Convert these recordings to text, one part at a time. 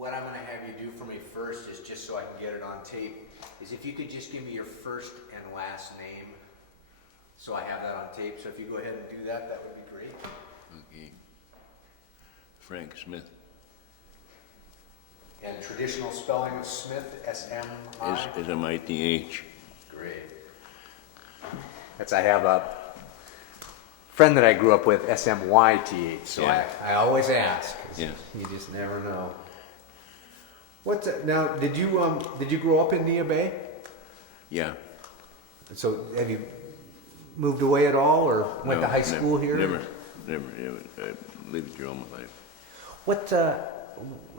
what I'm going to have you do for me first is, just so I can get it on tape, is if you could just give me your first and last name, so I have that on tape. So if you go ahead and do that, that would be great. Okay. Frank Smith. And traditional spelling of Smith, S-M-I? S-M-I-T-H. Great. I have a friend that I grew up with, S-M-Y-T-H, so Yeah. I always ask. 'Cause Yeah. You just never know. Now, did you grow up in Nia Bay? Yeah. So have you moved away at all, or went to high school here? Never. I lived here all my life. What,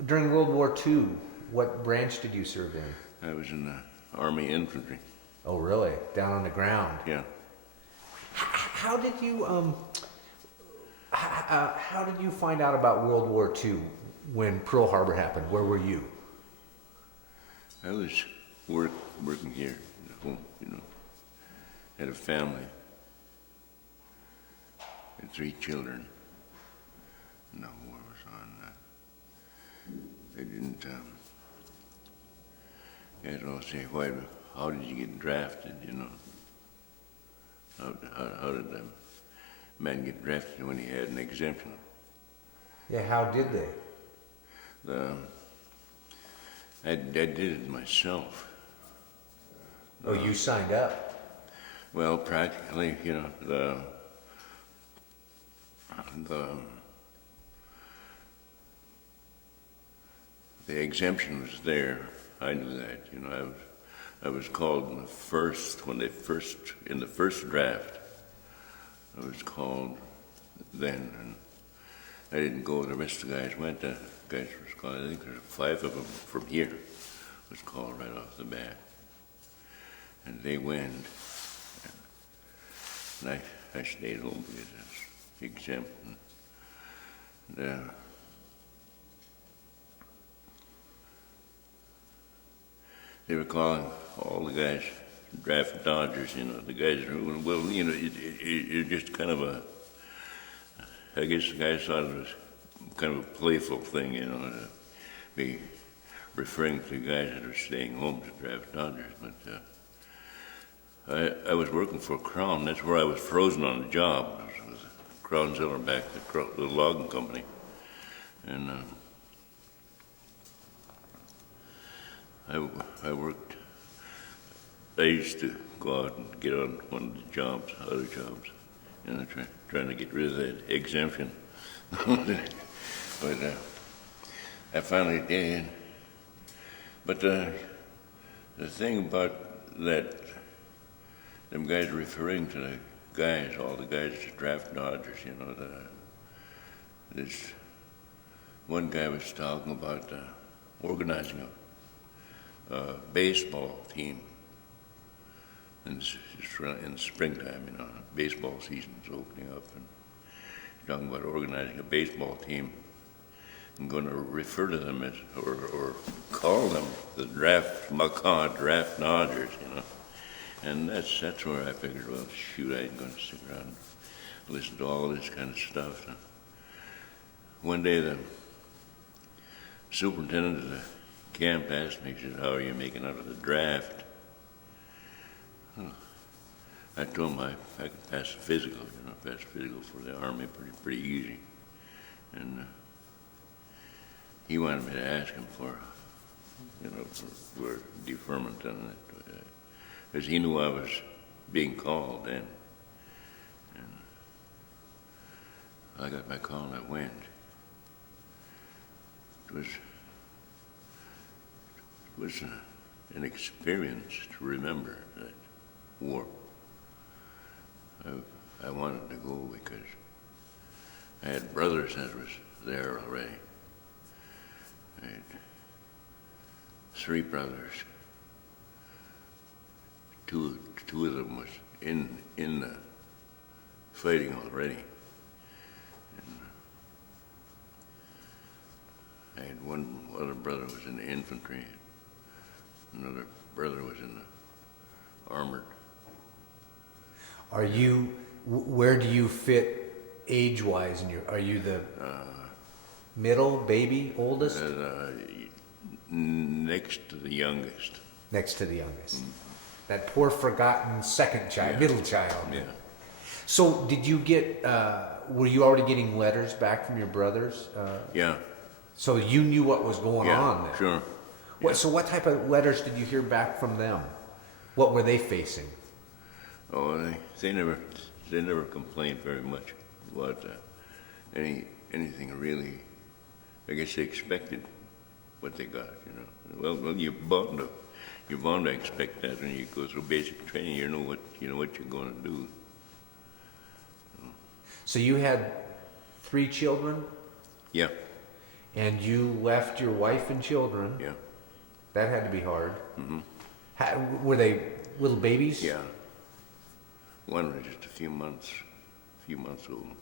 during World War II, what branch did you serve in? I was in the Army Infantry. Oh, really? Down on the ground? Yeah. How did you, how did you find out about World War II when Pearl Harbor happened? Where were you? I was working here at home, had a family, had 3 children. And the war was on. They didn't, guys all say, how did you get drafted, How did the man get drafted when he had an exemption? Yeah, how did they? I did it myself. Oh, you signed up? Well, practically, the exemption was there. I knew that. I was called in the first draft. I was called then, and I didn't go. The rest of the guys went. The guys were called. I think there's 5 of them from here was called right off the bat, and they went. And I stayed home because I was exempt. And, they were calling all the guys draft dodgers, the guys who, well, you're just kind of I guess the guys thought it was kind of a playful thing, to be referring to guys that are staying home to draft dodgers. But I was working for Crown. That's where I was frozen on the job. It was Crown Zillerback, the logging company. And I worked. I used to go out and get on one of the other jobs, trying to get rid of that exemption. But I finally did. But the thing about that, them guys referring to the guys, all the guys that draft dodgers, this one guy was talking about organizing a baseball team in the springtime, baseball season's opening up, and talking about organizing a baseball team. I'm going to refer to them as, or call them the Macaw Draft Dodgers, And that's where I figured, well, shoot, I ain't going to sit around and listen to all this kind of stuff. One day the superintendent of the camp asked me, he said, how are you making out of the draft? I told him I could pass the physical, pass the physical for the Army pretty easy. And he wanted me to ask him for deferment on it. Because he knew I was being called then. And I got my call and I went. It was an experience to remember that war. I wanted to go because I had brothers that was there already. I had 3 brothers. Two of them was in the fighting already. And I had one other brother was in the infantry. Another brother was in the armored. Where do you fit age-wise are you the middle, baby, oldest? next to the youngest. Next to the youngest. That poor forgotten second child, Yeah. middle child. Yeah. So did you get, were you already getting letters back from your brothers? Yeah. So you knew what was going Yeah. on there? Sure. What, so what type of letters did you hear back from them? What were they facing? Oh, they never complained very much about anything really. I guess they expected what they got, you know. Well, you're bound to expect that when you go through basic training. You know what you're going to do. So you had 3 children, Yeah. and you left your wife and children. Yeah. That had to be hard. Were they little babies? Yeah. One was just a few months old.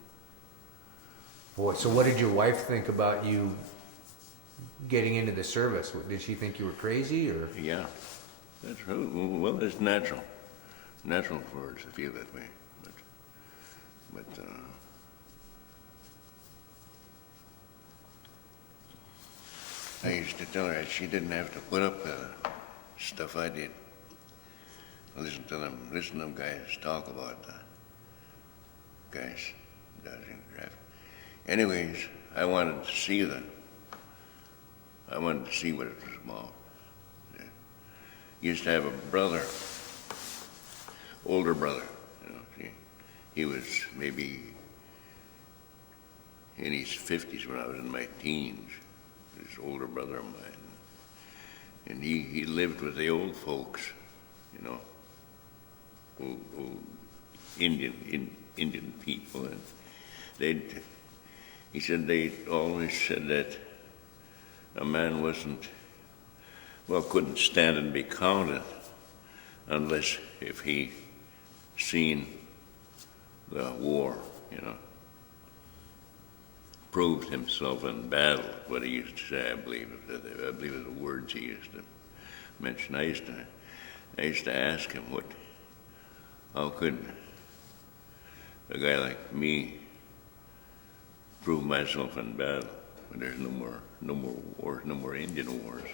Boy, so what did your wife think about you getting into the service? Did she think you were crazy, or? Yeah. That's right. Well, it's natural. Natural for her to feel that way. But I used to tell her that she didn't have to put up the stuff I did. Listen to them guys talk about the guys dodging draft. Anyways, I wanted to see what it was about. Used to have a brother, older brother, you know. He was maybe in his 50s when I was in my teens. This older brother of mine, and he lived with the old folks, you know, old Indian people, and he said they always said that a man couldn't stand and be counted unless if he seen the war, you know, proved himself in battle, what he used to say, I believe are the words he used to mention. I used to ask him how could a guy like me prove myself in battle when there's no more wars, no more Indian wars.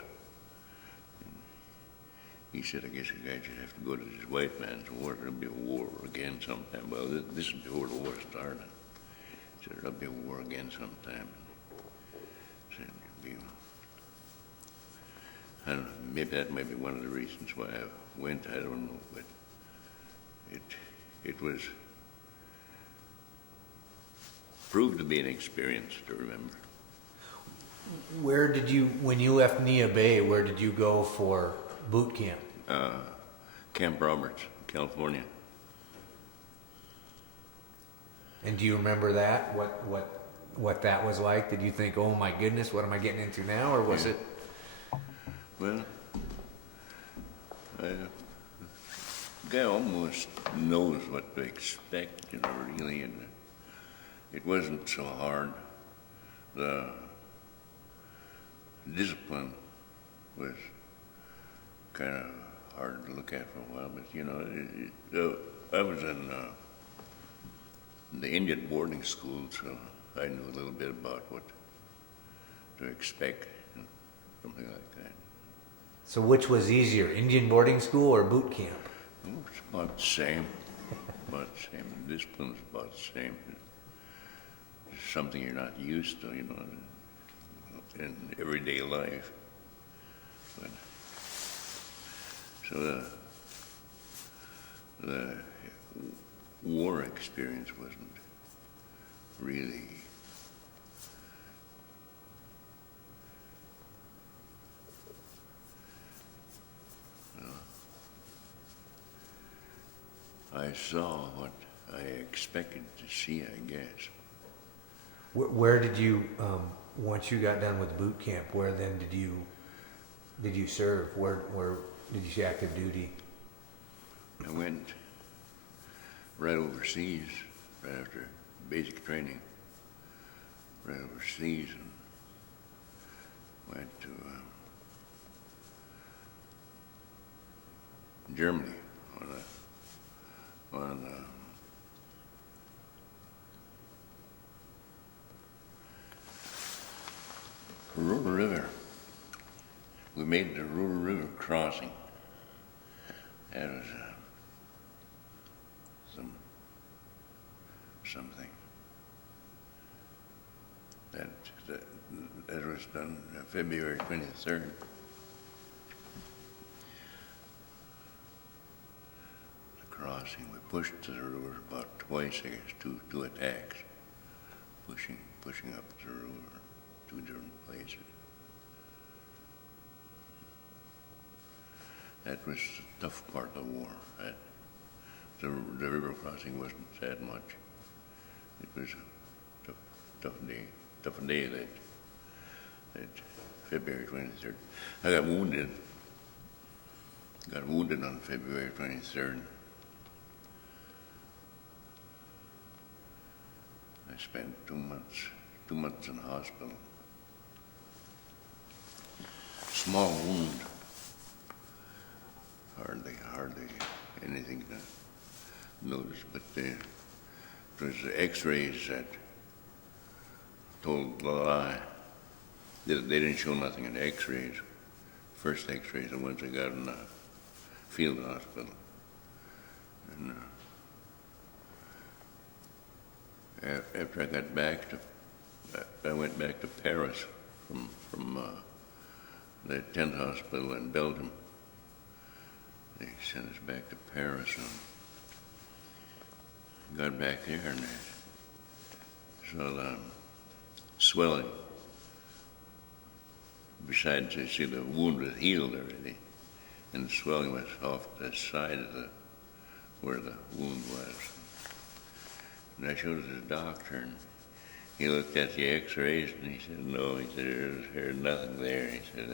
He said, I guess a guy should have to go to this white man's war. There'll be a war again sometime. Well, this is before the war started. He said, there'll be a war again sometime. Said, I don't know, maybe that might be one of the reasons why I went, I don't know, but it was proved to be an experience to remember. Where did you, when you left Nia Bay, where did you go for boot camp? Camp Roberts, California. And do you remember that? What that was like? Did you think, oh my goodness, what am I getting into now? Or was it? Well, the guy almost knows what to expect, you know, really, and it wasn't so hard. The discipline was kind of hard to look at for a while, but you know, I was in the Indian boarding school, so I knew a little bit about what to expect, you know, something like that. So which was easier, Indian boarding school or boot camp? It's about the same. About the same. The discipline's about the same. It's something you're not used to, you know, in everyday life. But, so the war experience wasn't really I saw what I expected to see, I guess. Where did you, once you got done with boot camp, where then did you serve? Where did you see active duty? I went right overseas, right after basic training, right overseas, and went to Germany on River. we made the Rural River crossing. That was something. That was done February 23rd. The crossing, we pushed the river about twice, I guess, two attacks. Pushing up the river, two different places. That was the tough part of the war. The river crossing wasn't that much. It was a tough day that February 23rd. I got wounded on February 23rd. I spent 2 months in the hospital. Small wound. Hardly anything to notice, but it was the x-rays that told the lie. They didn't show nothing in the x-rays. First x-rays, the ones I got in the field hospital. And after I got back I went back to Paris from the tent hospital in Belgium. They sent us back to Paris and got back there and I saw the swelling. Besides, they see the wound was healed already, and the swelling was off the side of where the wound was. And I showed it to the doctor, and he looked at the x-rays and he said, no, he said, there's nothing there. He said,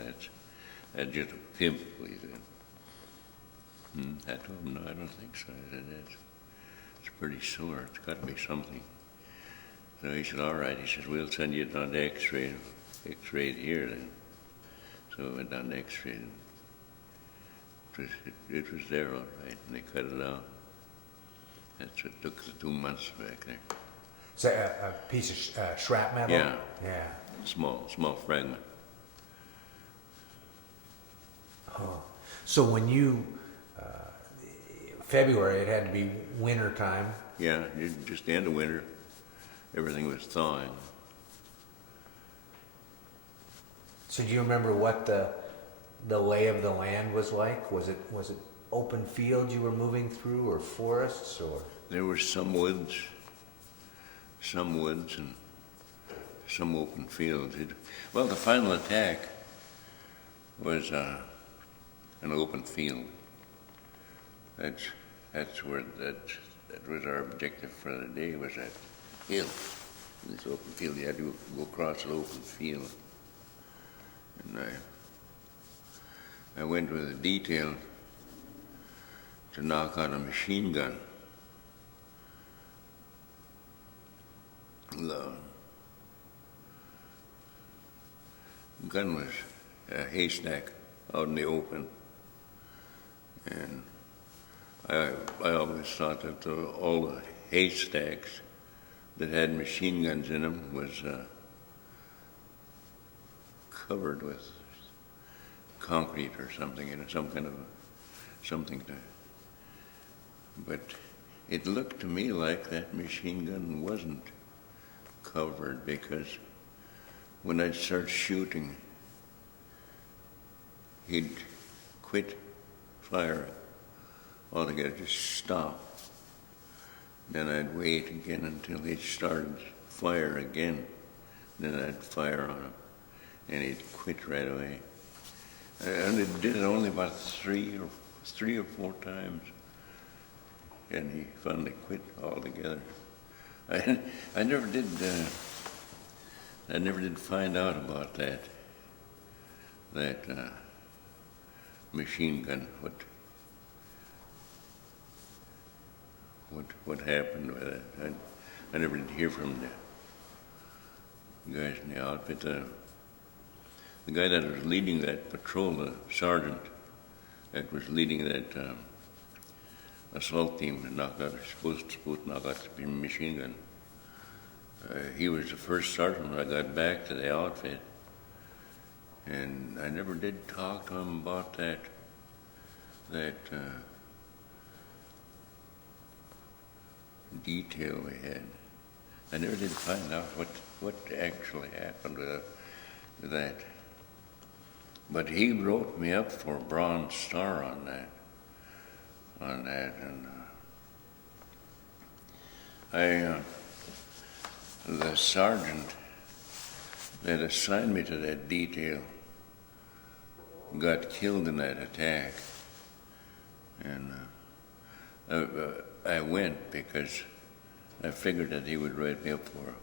that's just a pimple, he said. I told him, no, I don't think so. I said, it's pretty sore. It's got to be something. So he said, all right. He said, we'll send you down to x-rayed here then. So I went down to x-ray. It was there all right, and they cut it out. That's what took the 2 months back there. Is that a piece of shrapnel? Yeah. Yeah. Small fragment. Oh. So when you, February, it had to be winter time. Yeah, just the end of winter. Everything was thawing. So do you remember what the lay of the land was like? Was it open fields you were moving through, or forests, or? There were some woods and some open fields. Well, the final attack was an open field. That's where that was our objective for the day, was that hill. This open field, you had to go across an open field. And I went with a detail to knock out a machine gun. The gun was a haystack out in the open, and I always thought that all the haystacks that had machine guns in them was covered with concrete or something, some kind of something to. But it looked to me like that machine gun wasn't covered, because when I'd start shooting, he'd quit firing altogether, just stop. Then I'd wait again until he started fire again. Then I'd fire on him, and he'd quit right away. And it did it only about three or four times, and he finally quit altogether. I never did find out about that machine gun. What happened with it? I never did hear from the guys in the outfit. The guy that was leading that patrol, the sergeant that was leading that assault team that knocked out, supposed to knock out the machine gun. He was the first sergeant when I got back to the outfit, And I never did talk to him about that detail we had. I never did find out what actually happened with that. But he wrote me up for a Bronze Star on that, and the sergeant that assigned me to that detail got killed in that attack, and I went because I figured that he would write me up for,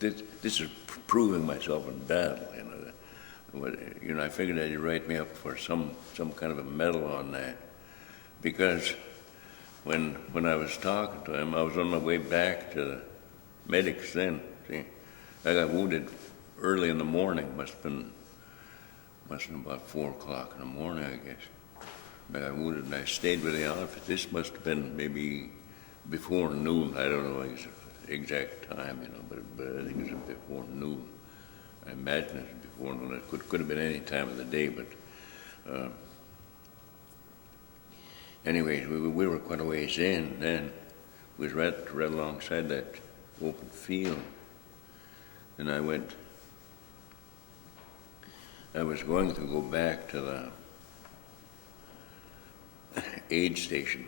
this is proving myself in battle, I figured that he'd write me up for some kind of a medal on that, because when I was talking to him, I was on my way back to the medics then, see. I got wounded early in the morning, must have been about 4 o'clock in the morning, I guess. I got wounded and I stayed with the outfit. This must have been maybe before noon. I don't know the exact time, but I think it was before noon. I imagine it was before noon. It could have been any time of the day, but anyways, we were quite a ways in. Then we was right alongside that open field, and I was going to go back to the aid station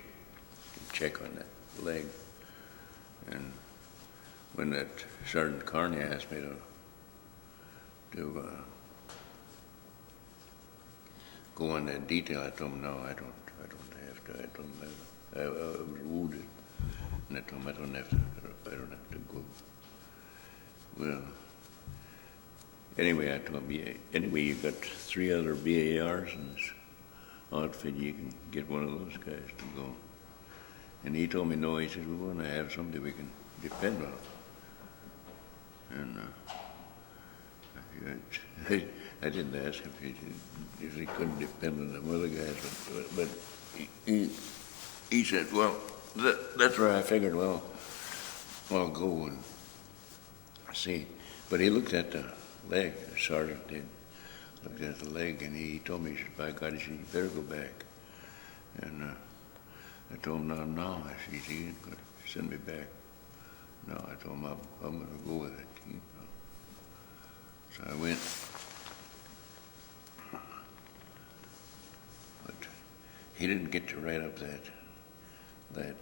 to check on that leg, and when that Sergeant Carney asked me to go on that detail, I told him no, I don't have to. I told him I was wounded, and I told him I don't have to go. Well, anyway, I told him, anyway, you got 3 other BARs in this outfit, you can get one of those guys to go. And he told me no, he said, we want to have somebody we can depend on. And I didn't ask him if he couldn't depend on them other guys, but he said, well, that's where I figured, well, I'll go and see. But he looked at the leg, the sergeant did. Looked at the leg, and he told me, he said, by God, he said, you better go back. And I told him, no. I said, he ain't going to send me back. No, I told him, I'm going to go with that team. So I went. But he didn't get to write up that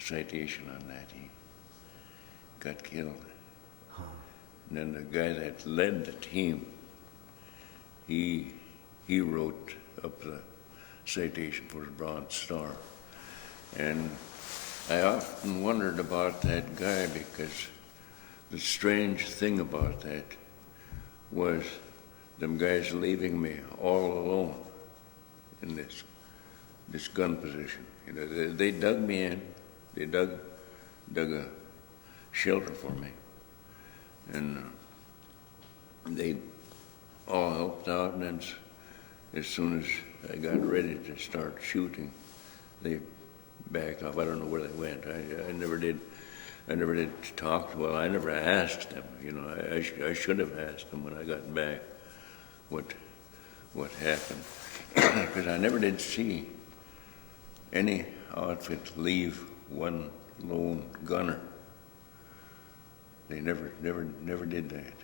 citation on that. He got killed. And then the guy that led the team, he wrote up the citation for the Bronze Star. And I often wondered about that guy, because the strange thing about that was them guys leaving me all alone in this gun position. They dug me in. They dug a shelter for me. And they all helped out, and then as soon as I got ready to start shooting, they backed off. I don't know where they went. I never did talk. Well, I never asked them. I should have asked them when I got back what happened, because I never did see any outfit leave one lone gunner. They never did that.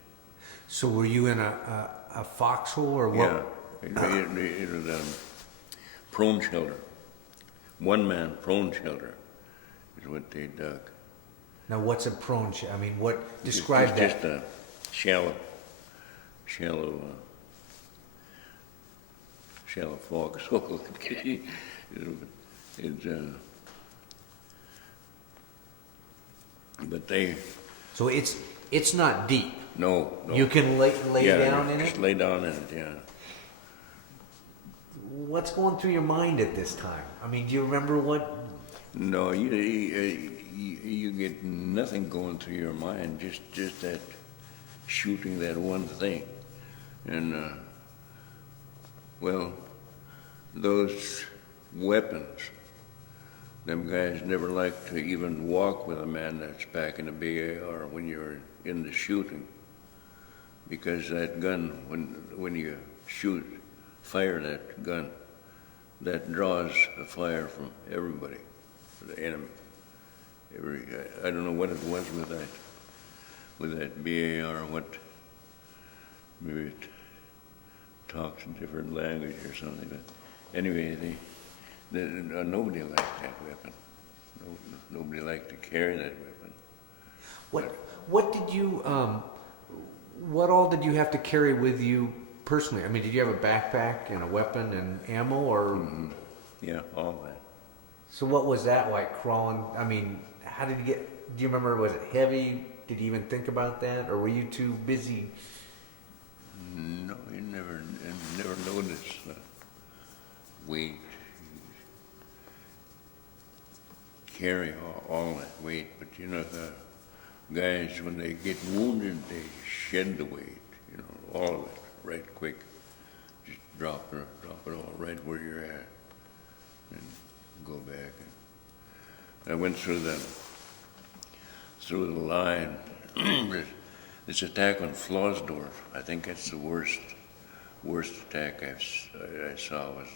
So were you in a foxhole or what? Yeah, it was prone shelter. One-man prone shelter is what they dug. Now, what's a prone shelter? I mean, what describe that? Just a shallow foxhole. But they. So it's not deep. No. You can lay down in it? Just lay down in it, yeah. What's going through your mind at this time? I mean, do you remember what? No, you get nothing going through your mind, just that shooting that one thing. And, well, those weapons, them guys never like to even walk with a man that's back in the BAR when you're in the shooting. because that gun, when you fire that gun, that draws a fire from everybody, the enemy. I don't know what it was with that BAR, what, maybe it talks a different language or something, but anyway, nobody liked that weapon. Nobody liked to carry that weapon. What did you, what all did you have to carry with you personally? I mean, did you have a backpack and a weapon and ammo, or? Mm-hmm. Yeah, all that. So what was that like, crawling? I mean, how did you get, do you remember, was it heavy? Did you even think about that, or were you too busy? No, you never noticed the weight. You carry all that weight, but you know, the guys, when they get wounded, they shed the weight, you know, all of it, right quick. Just drop it all right where you're at, and go back. And I went through the line. This attack on Flossdorf, I think that's the worst attack I saw was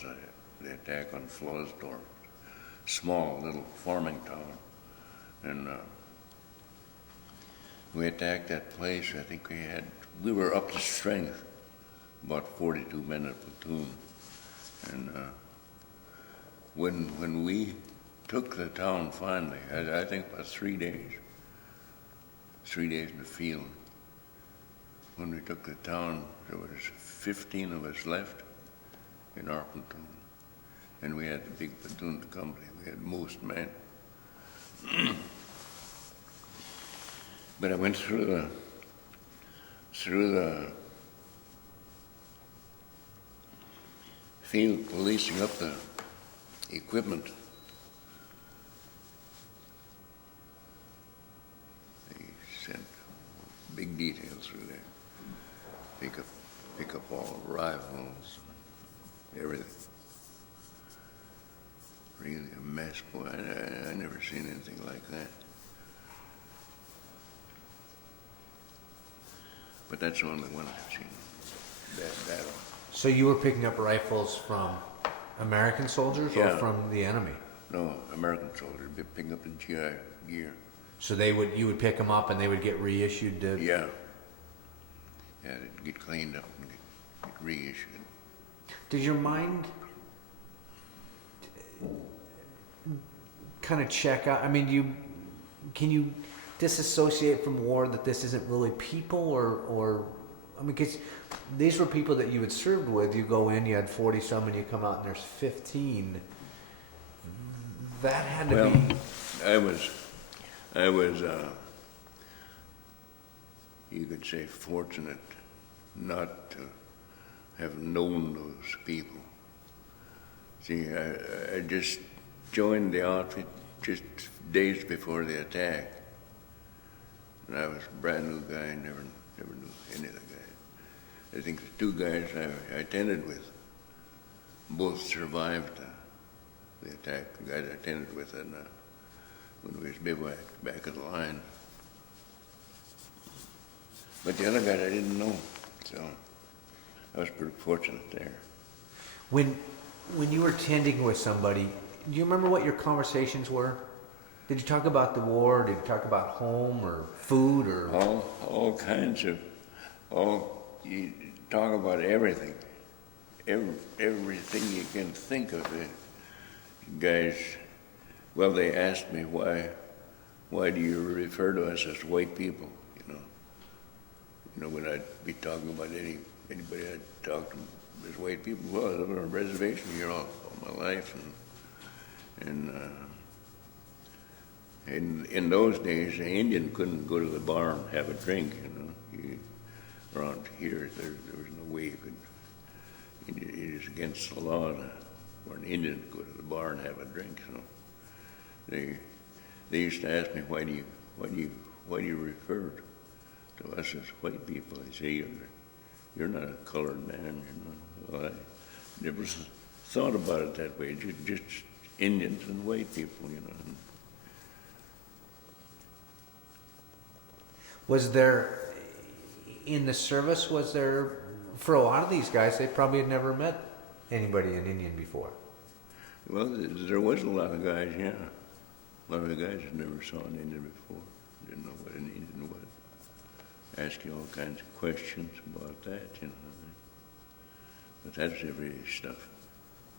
the attack on Flossdorf, small little farming town, and we attacked that place. I think we were up to strength, about 42 men a platoon, and when we took the town finally, I think about 3 days in the field. When we took the town, there was 15 of us left in our platoon, and we had the big platoon company. We had most men. But I went through the field policing up the equipment. They sent big details through there. Pick up all the rifles, everything. Really a mess, boy. I never seen anything like that. But that's the only one I've seen. That battle. So you were picking up rifles from American soldiers, or Yeah. from the enemy? No, American soldiers be picking up the GI gear. So you would pick them up and they would get reissued to? Yeah. Yeah, they'd get cleaned up and get reissued. Does your mind kind of check out? I mean, can you disassociate from war that this isn't really people, or I mean, because these were people that you had served with. You go in, you had 40 some, and you come out and there's 15. That had to be. I was, you could say, fortunate not to have known those people. See, I just joined the outfit just days before the attack. And I was a brand new guy, never knew any of the guys. I think the two guys I attended with both survived the attack. The guys I attended with when we was bivouacked back at the line. But the other guys I didn't know, so I was pretty fortunate there. When you were tending with somebody, do you remember what your conversations were? Did you talk about the war? Did you talk about home or food or? All kinds of, you talk about everything. Everything you can think of. Guys, well, they asked me why do you refer to us as white people, You know, when I'd be talking about anybody I'd talk to as white people, well, I live on a reservation here all my life, and in those days, an Indian couldn't go to the bar and have a drink, around here, there was no way you could, it is against the law for an Indian to go to the bar and have a drink, so they used to ask me, why do you refer to us as white people? They say, you're not a colored man, Well, I never thought about it that way, just Indians and white people, Was there, in the service, was there, for a lot of these guys, they probably had never met anybody in Indian before. Well, there was a lot of guys, yeah. A lot of the guys that never saw an Indian before. Didn't know what an Indian was. Ask you all kinds of questions about that, you know. But that's everyday stuff.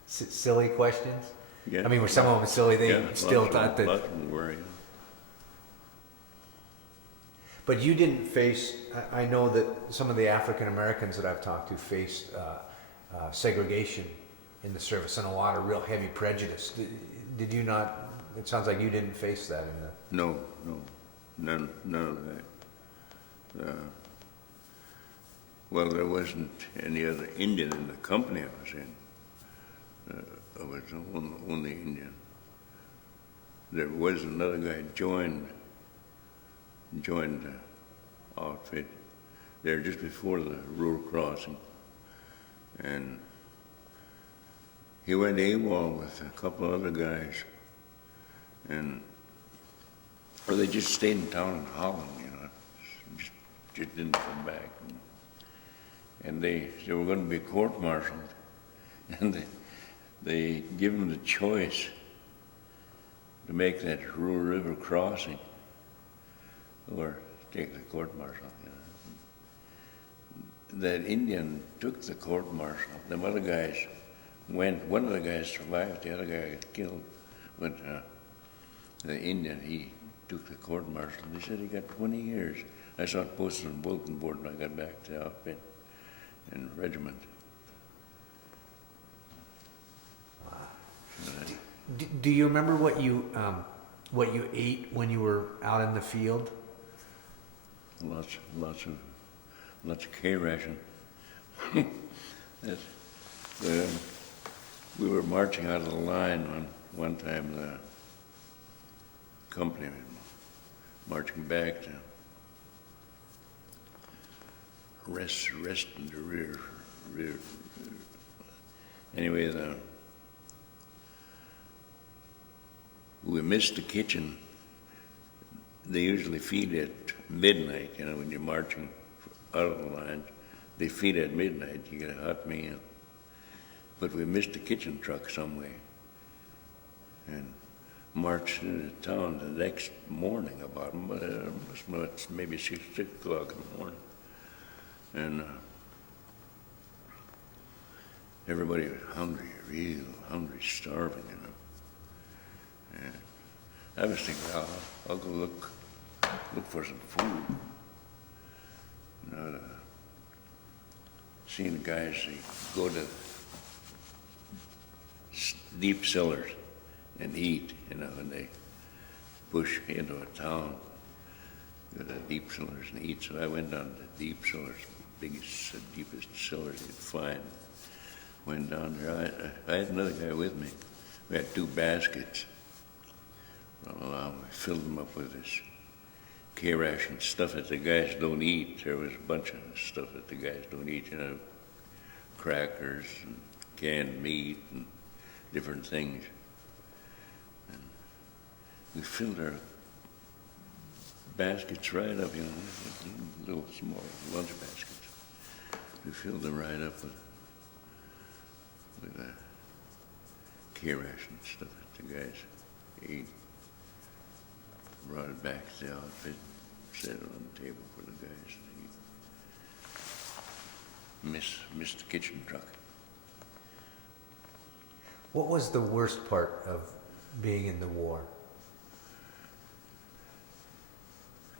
Silly questions? Yeah. I mean, were some of them silly? They Yeah, still lots thought of that. them were, yeah. But you didn't face, I know that some of the African Americans that I've talked to faced segregation in the service and a lot of real heavy prejudice. Did you not, it sounds like you didn't face that in the... No, none of that. Well, there wasn't any other Indian in the company I was in. I was the only Indian. There was another guy joined the outfit there just before the rural crossing, and he went AWOL with a couple other guys, and or they just stayed in town in Holland, you know, just didn't come back, and they were going to be court-martialed, and they give them the choice to make that Rural River crossing or take the court-martial. You know. That Indian took the court-martial. Them other guys went. One of the guys survived. The other guy got killed. But the Indian, he took the court-martial. They said he got 20 years. I saw it posted on the bulletin board when I got back to the outfit and regiment. Do you remember what you ate when you were out in the field? Lots of K ration. We were marching out of the line one time. The company marching back to rest in the rear. Anyway, we missed the kitchen. They usually feed at midnight, you know, when you're marching out of the lines. They feed at midnight, you get a hot meal. But we missed the kitchen truck some way and marched into town the next morning about maybe 6 o'clock in the morning. And everybody was hungry, real hungry, starving, you know. And I was thinking, well, I'll go look for some food. You know, seeing the guys, they go to deep cellars and eat, you know, and they push into a town, go to deep cellars and eat. So I went down to deep cellars, biggest, deepest cellars you'd find. Went down there. I had another guy with me. We had 2 baskets. Well, we filled them up with this K-ration stuff that the guys don't eat. There was a bunch of stuff that the guys don't eat, you know, crackers and canned meat and different things. And we filled our baskets right up, you know, little small lunch baskets. We filled them right up with K-ration stuff that the guys ate. Brought it back to the outfit, set it on the table for the guys to eat. Missed the kitchen truck. What was the worst part of being in the war?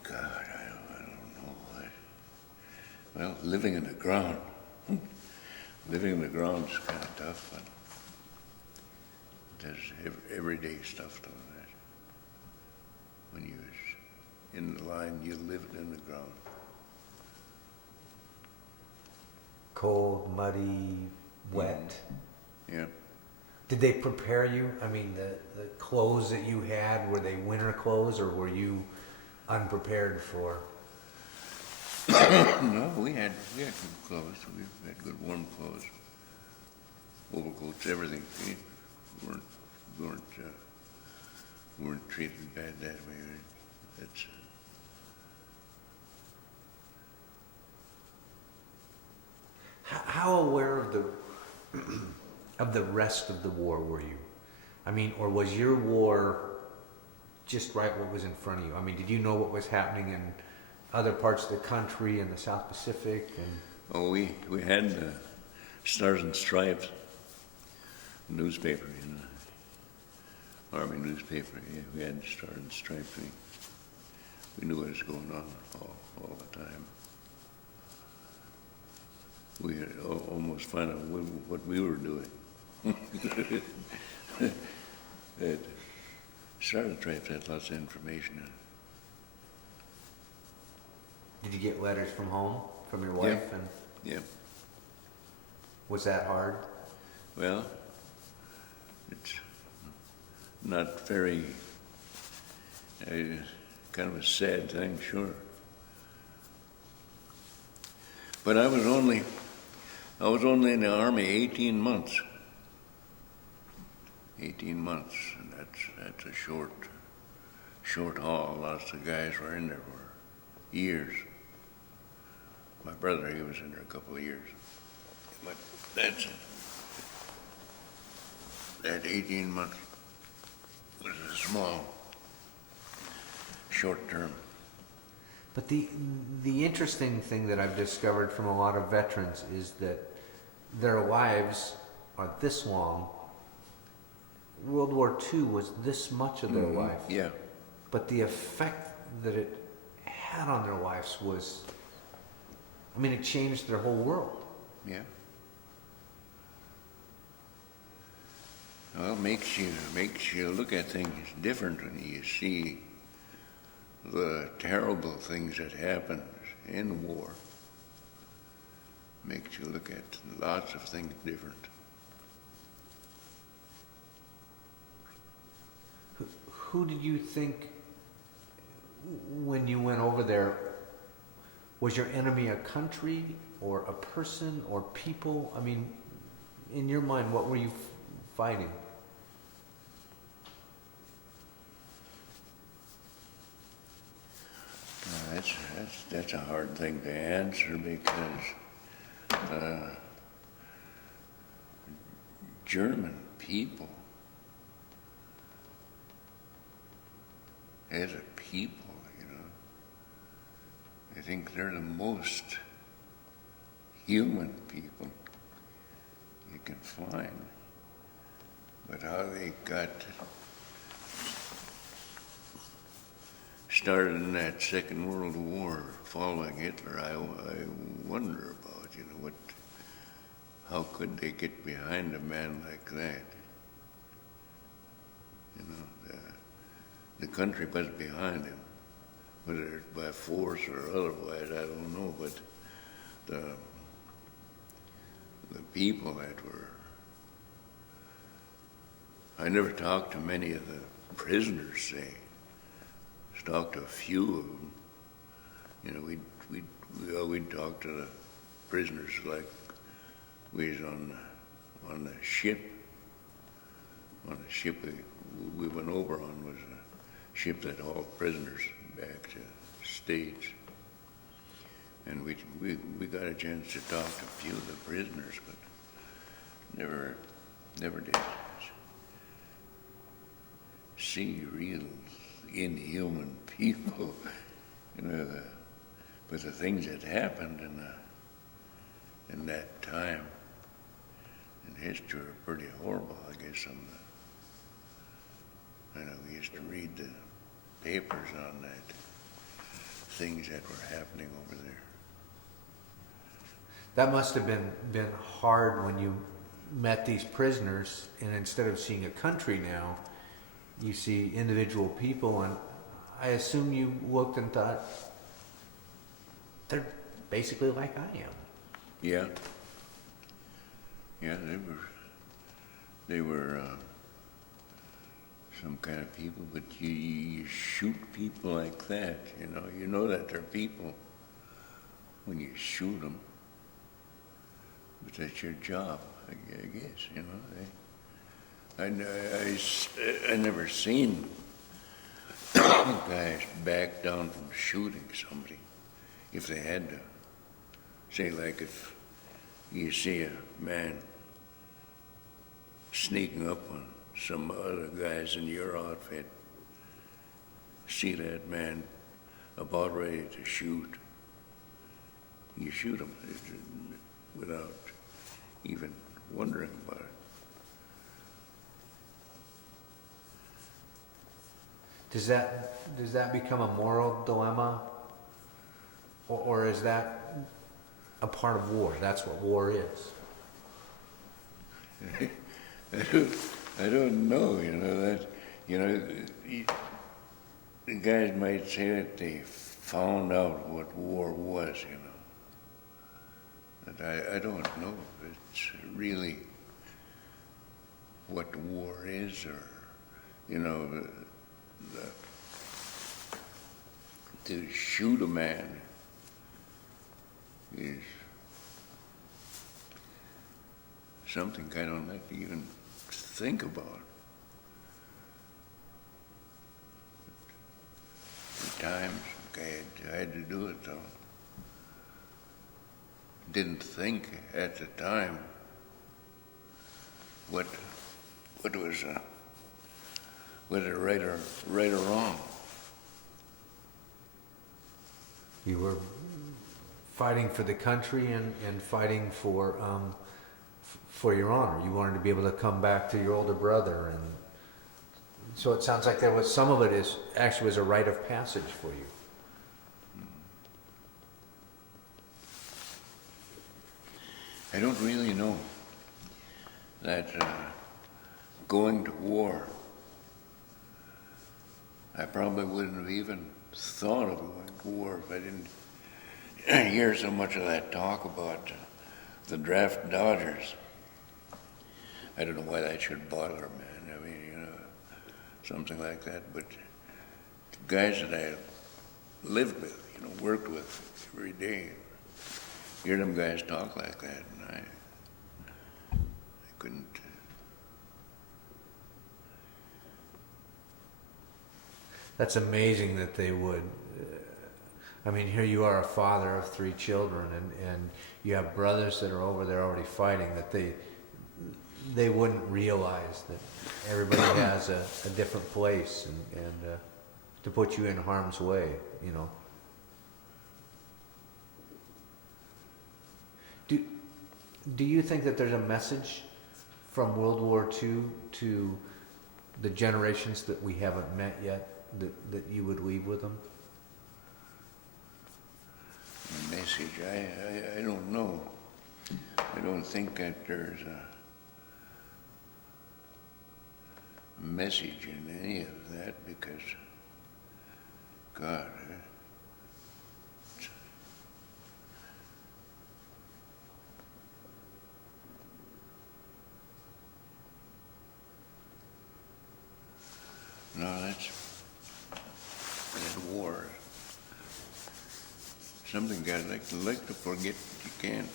God, I don't know. Well, living in the ground. Living in the ground is kind of tough, but there's everyday stuff to that. When you was in the line, you lived in the ground. Cold, muddy, wet. Yeah. Did they prepare you? I mean, the clothes that you had, were they winter clothes or were you unprepared for? No, we had good clothes. We had good warm clothes, overcoats, everything. We weren't treated bad that way. how aware of the of the rest of the war were you? I mean, or was your war just right what was in front of you? I mean, did you know what was happening in other parts of the country in the South Pacific? And Oh, we had Stars and Stripes newspaper, Army newspaper. Yeah, we had Stars and Stripes. We knew what was going on all the time. We had almost find out what we were doing. That Stars and Stripes had lots of information in it. did you get letters from home from your wife? Yeah. And Yeah. was that hard? Well, it's not very, kind of a sad thing, sure. But I was only in the Army 18 months. 18 months, and that's a short haul. Lots of guys were in there for years. My brother, he was in there a couple of years. But that 18 months was a small, short term. But the interesting thing that I've discovered from a lot of veterans is that their lives are this long. World War II was this much of their life. Yeah. But the effect that it had on their lives was, I mean, it changed their whole world. Yeah. Well, it makes you look at things different when you see the terrible things that happened in war. Makes you look at lots of things different. Who did you think, when you went over there, was your enemy a country or a person or people? I mean, in your mind, what were you fighting? That's a hard thing to answer because German people, as a people, I think they're the most human people you can find. But how they got started in that Second World War following Hitler, I wonder about, how could they get behind a man like that? The country was behind him, whether it's by force or otherwise, I don't know, but the people that were, I never talked to many of the prisoners, say. Talked to a few of them. We'd talk to the prisoners like we was on the ship. On the ship we went over on was a ship that hauled prisoners back to States. And we got a chance to talk to a few of the prisoners, but never did see real inhuman people, but the things that happened in that time in history are pretty horrible, I guess. We used to read the papers on that, things that were happening over there. That must have been hard when you met these prisoners, and instead of seeing a country now, you see individual people, and I assume you looked and thought, they're basically like I am. Yeah. Yeah, they were some kind of people, but you shoot people like that, you know that they're people when you shoot them, but that's your job, I guess, I never seen guys back down from shooting somebody if they had to. Say, like if you see a man sneaking up on some other guys in your outfit, see that man about ready to shoot, you shoot him without even wondering about it. Does that become a moral dilemma, or is that a part of war? That's what war is. I don't know, the guys might say that they found out what war was, But I don't know if it's really what war is, or, to shoot a man is something I don't like to even think about. At times, I had to do it though. Didn't think at the time what was whether right or wrong. You were fighting for the country and fighting for your honor. You wanted to be able to come back to your older brother, and so it sounds like there was some of it is actually was a rite of passage for you. I don't really know that going to war, I probably wouldn't have even thought of going to war if I didn't hear so much of that talk about the draft dodgers. I don't know why that should bother a man. I mean, something like that. But the guys that I lived with, worked with every day, hear them guys talk like that, and I couldn't. That's amazing that they would. I mean, here you are, a father of 3 children, and you have brothers that are over there already fighting, that they wouldn't realize that everybody has a different place, and to put you in harm's way, Do you think that there's a message from World War II to the generations that we haven't met yet that you would leave with them? Message, I don't know. I don't think that there's a message in any of that, because, God, no, that's war. Something I'd like to forget, but you can't,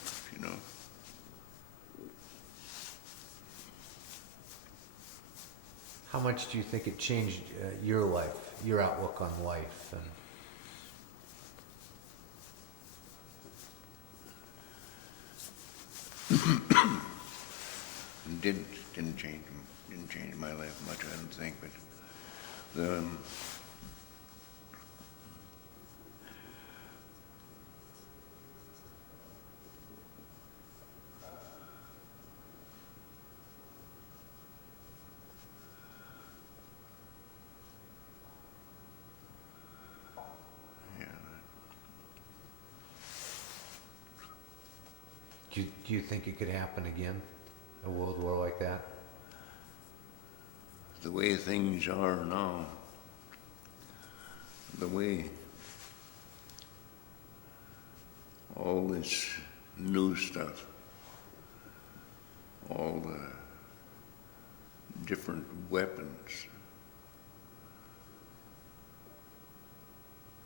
How much do you think it changed your life, your outlook on life? Didn't change my life much, I don't think, but the Do you think it could happen again, a world war like that? the way things are now, the way all this new stuff, all the different weapons,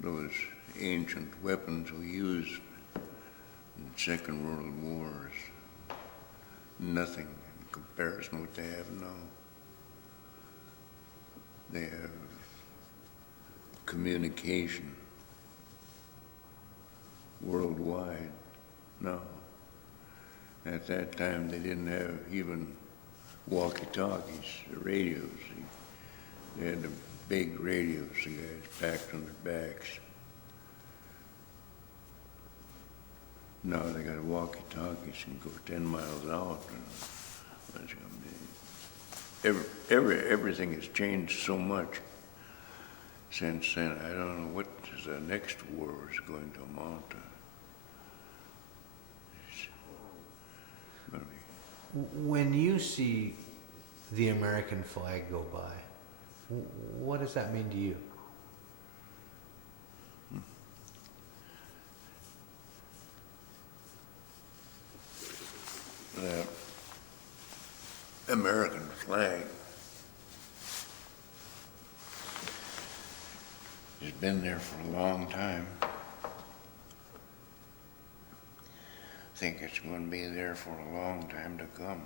those ancient weapons we used in the Second World War is nothing in comparison to what they have now. They have communication worldwide now. At that time, they didn't have even walkie-talkies, radios. They had the big radios, the guys packed on their backs. Now they got walkie-talkies and go 10 miles out. That's gonna be, everything has changed so much since then. I don't know what the next war is going to amount to. It's gonna be, When you see the American flag go by, what does that mean to you? the American flag has been there for a long time. I think it's going to be there for a long time to come.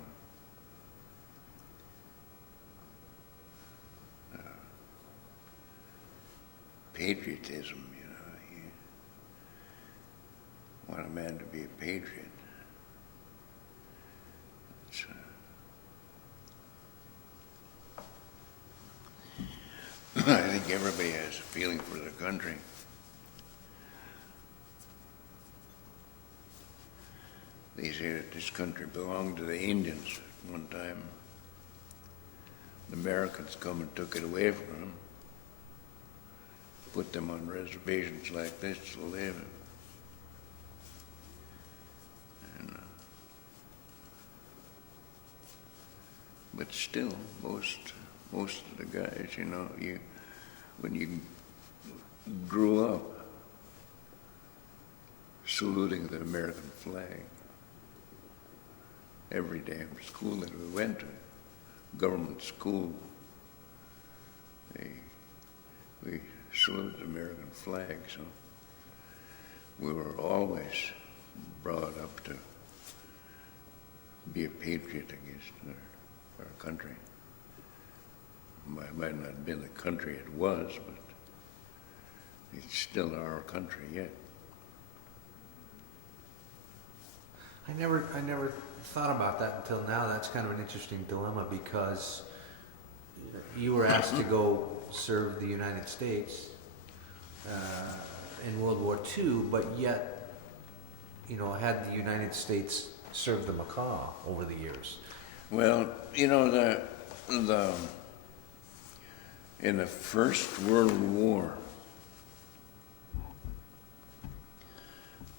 Patriotism, you want a man to be a patriot. It's, I think everybody has a feeling for the country. They say that this country belonged to the Indians at one time. The Americans come and took it away from them, put them on reservations like this to live in. And, but still, most of the guys, when you grew up saluting the American flag, every damn school that we went to, government school, we saluted the American flag, so we were always brought up to be a patriot against our country. It might not have been the country it was, but it's still our country yet. I never thought about that until now. That's kind of an interesting dilemma because you were asked to go serve the United States in World War II, but yet, had the United States served the macaw over the years? Well, in the First World War,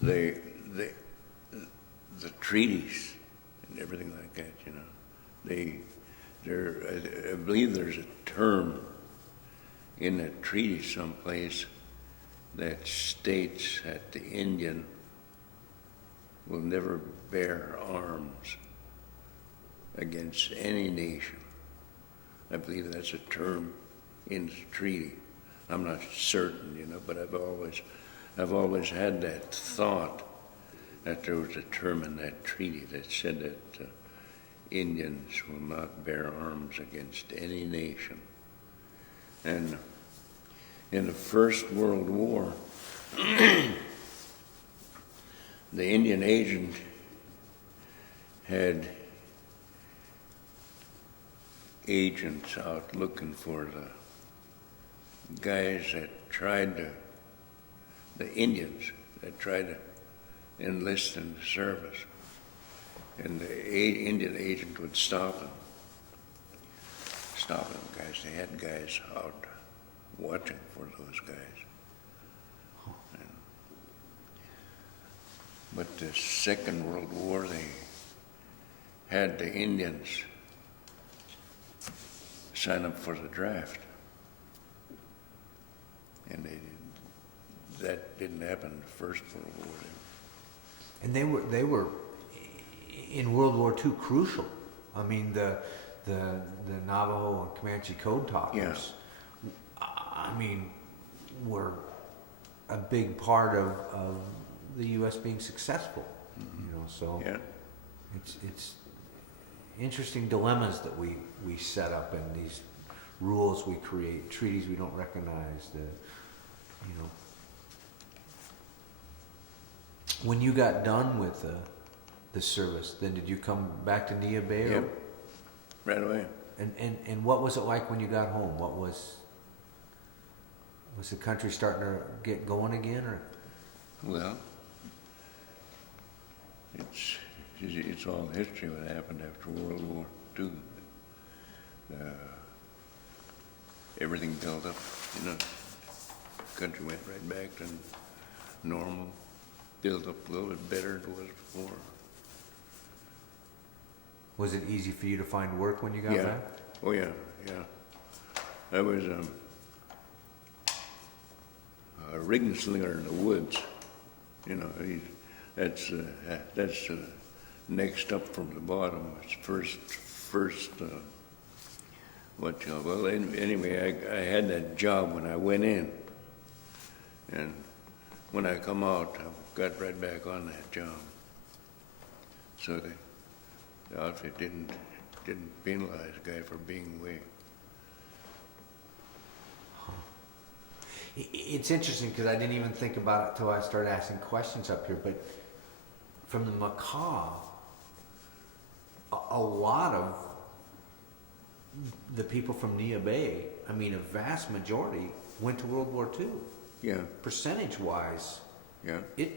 the treaties and everything like that, I believe there's a term in that treaty someplace that states that the Indian will never bear arms against any nation. I believe that's a term in the treaty. I'm not certain, but I've always had that thought that there was a term in that treaty that said that Indians will not bear arms against any nation. And in the First World War, the Indian agent had agents out looking for the guys the Indians that tried to enlist in the service. And the Indian agent would stop them guys. They had guys out watching for those guys. But the Second World War, they had the Indians sign up for the draft. And that didn't happen in the First World War. And they were in World War II crucial. I mean, the Navajo and Comanche code talkers, I mean, were a big part of the U.S. being successful. So it's interesting dilemmas that we set up and these rules we create, treaties we don't recognize. When you got done with the service. Then did you come back to Nia Bay? Or, Yep. Right away. and what was it like when you got home? What was the country starting to get going again, or? Well, it's all history what happened after World War II. Everything built up, country went right back to normal, built up a little bit better than it was before. Was it easy for you to find work when you got Yeah. back? Oh yeah. I was a rig slinger in the woods. That's next up from the bottom. It's first. What job? Well, anyway, I had that job when I went in, and when I come out, I got right back on that job. So the outfit didn't penalize the guy for being away. It's interesting because I didn't even think about it till I started asking questions up here. But from the macaw, a lot of the people from Nia Bay, I mean, a vast majority went to World War II. Yeah, Percentage-wise, yeah. it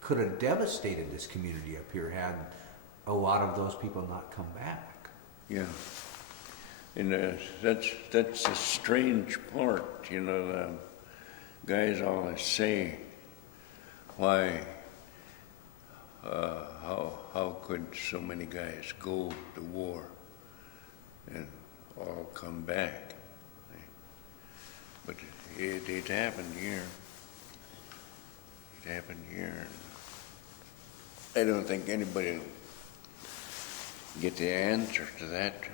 could have devastated this community up here had a lot of those people not come back. Yeah, and that's a strange part, guys always say, why, how could so many guys go to war and all come back? But it happened here. It happened here. I don't think anybody will get the answer to that.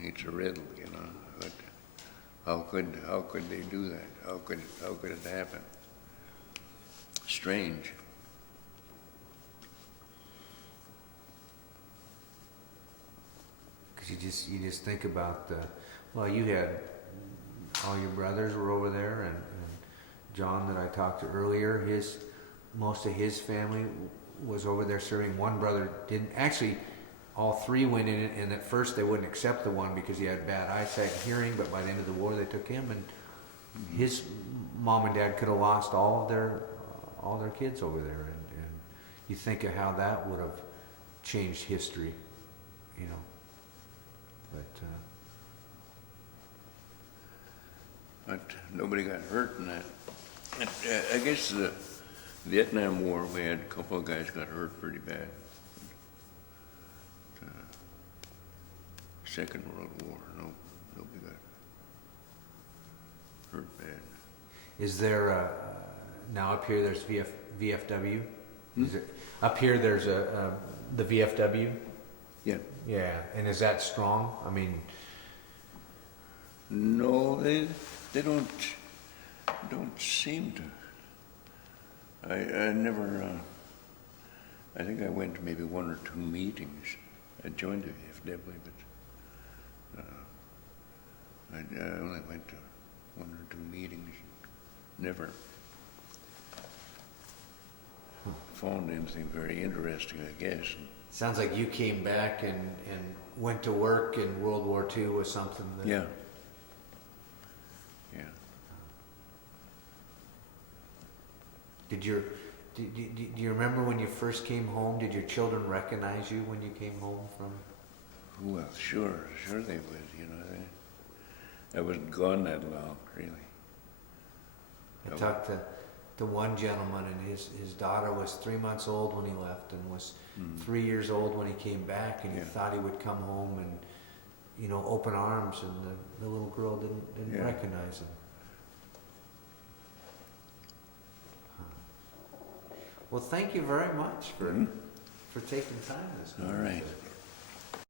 It's a riddle, but how could they do that? How could it happen? Strange. Because you just think about you had all your brothers were over there, and John that I talked to earlier, most of his family was over there serving. One brother didn't. Actually, all three went in, and at first they wouldn't accept the one because he had bad eyesight and hearing, but by the end of the war they took him, and his mom and dad could have lost all their kids over there, and you think of how that would have changed history, But nobody got hurt in that. I guess the Vietnam War, we had a couple of guys got hurt pretty bad. Second World War, nobody got hurt bad. Is there now up here? There's VFW. Is it up here? There's the VFW. Yeah. Yeah, and is that strong? I mean, no, they don't seem to. I never. I think I went to maybe one or two meetings. I joined the VFW, but I only went to one or two meetings. Never found anything very interesting, I guess. sounds like you came back and went to work in World War II was something that. Yeah. Do you remember when you first came home? Did your children recognize you when you came home from? Well, sure they would. I wasn't gone that long, really. I talked to one gentleman, and his daughter was 3 months old when he left, and was 3 years old when he came back, and he thought he would come home and, open arms, and the little girl didn't recognize him. Well, thank you very much for taking time this morning. All right.